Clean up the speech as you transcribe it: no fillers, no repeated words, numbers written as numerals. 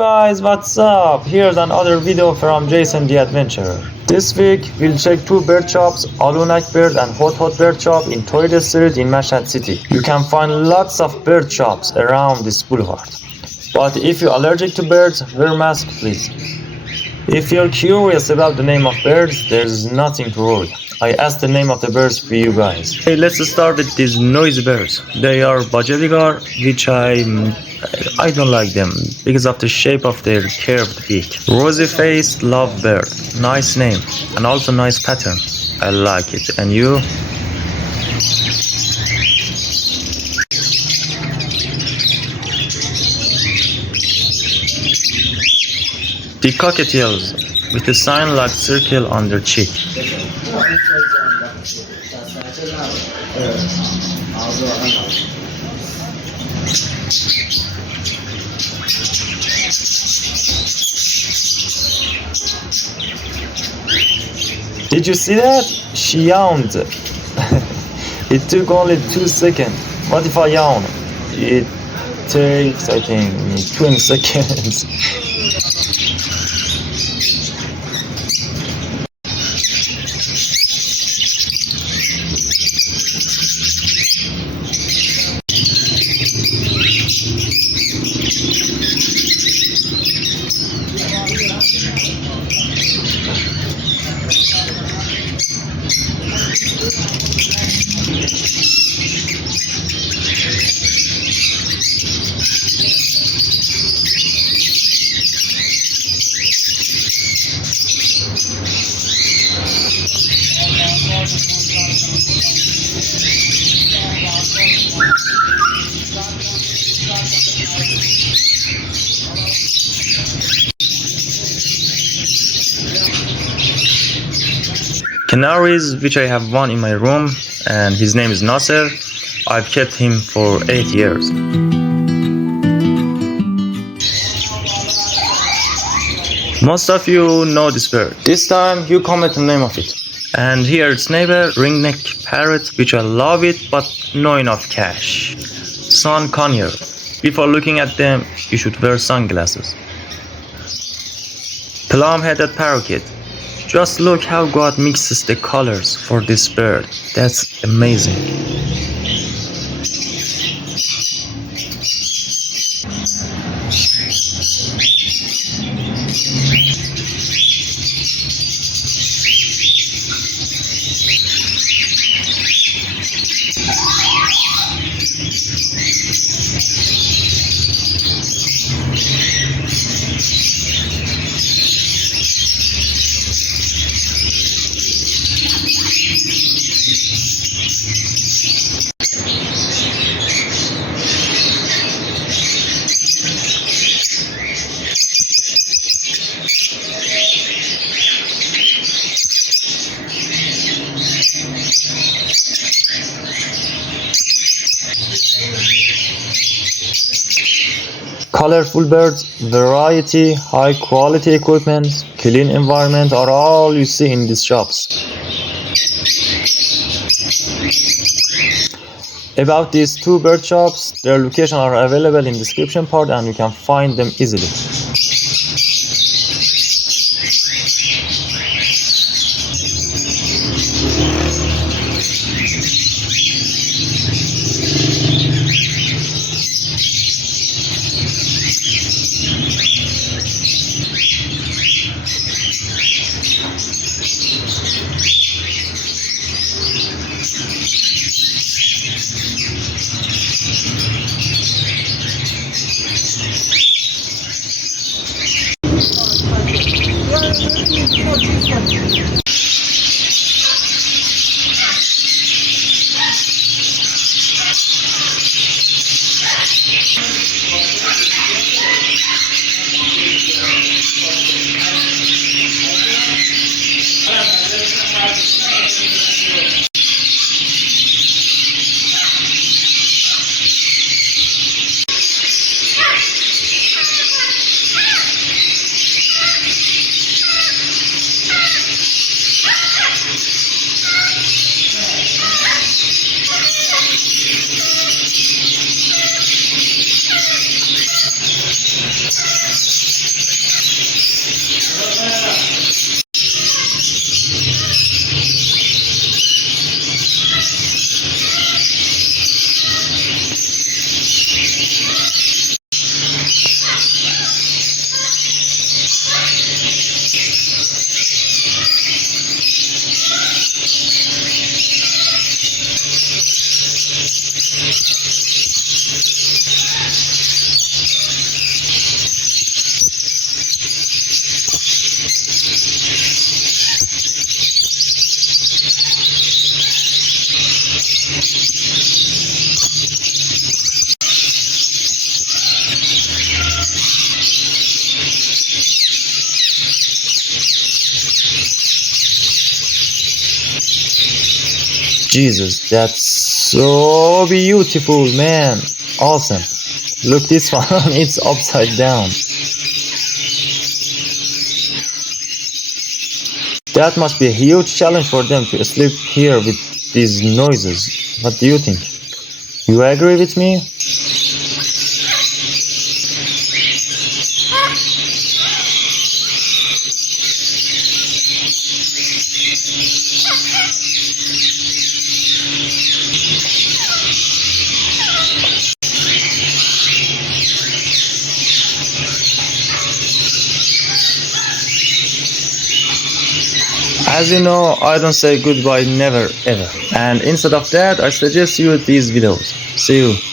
guys, what's up? Here's another video from Jason the Adventurer. This week we'll check two bird shops, Aloonak Bird and Hodhod Birdshop in Toyota Street in Mashhad city. You can find lots of bird shops around this boulevard. But if you're allergic to birds, wear mask please. If you're curious about the name of birds, there's nothing to worry. I asked the name of the birds for you guys. Okay, let's start with these noisy birds. They are bajadigar, which I don't like them because of the shape of their curved beak. Rosy-faced lovebird, nice name and also nice pattern. I like it. And you? The cockatiels with a sign like circle on their cheek. Did you see that? She yawned. It took only 2 seconds. What if I yawn? It takes, I think, 20 seconds. Canaries, which I have one in my room, and his name is Nasser. I've kept him for 8 years. Most of you know this bird. This time you comment the name of it. And here its neighbor, ringneck parrot, which I love it but no enough cash. Sun conure. Before looking at them, you should wear sunglasses. Plum-headed parakeet. Just look how God mixes the colors for this bird. That's amazing. Colorful birds, variety, high quality equipment, clean environment are all you see in these shops. About these two bird shops, their locations are available in the description part and you can find them easily. Jesus, that's so beautiful, man. Awesome. Look, this one, it's upside down. That must be a huge challenge for them to sleep here with these noises. What do you think? You agree with me? As you know, I don't say goodbye never ever. And instead of that, I suggest you these videos. See you.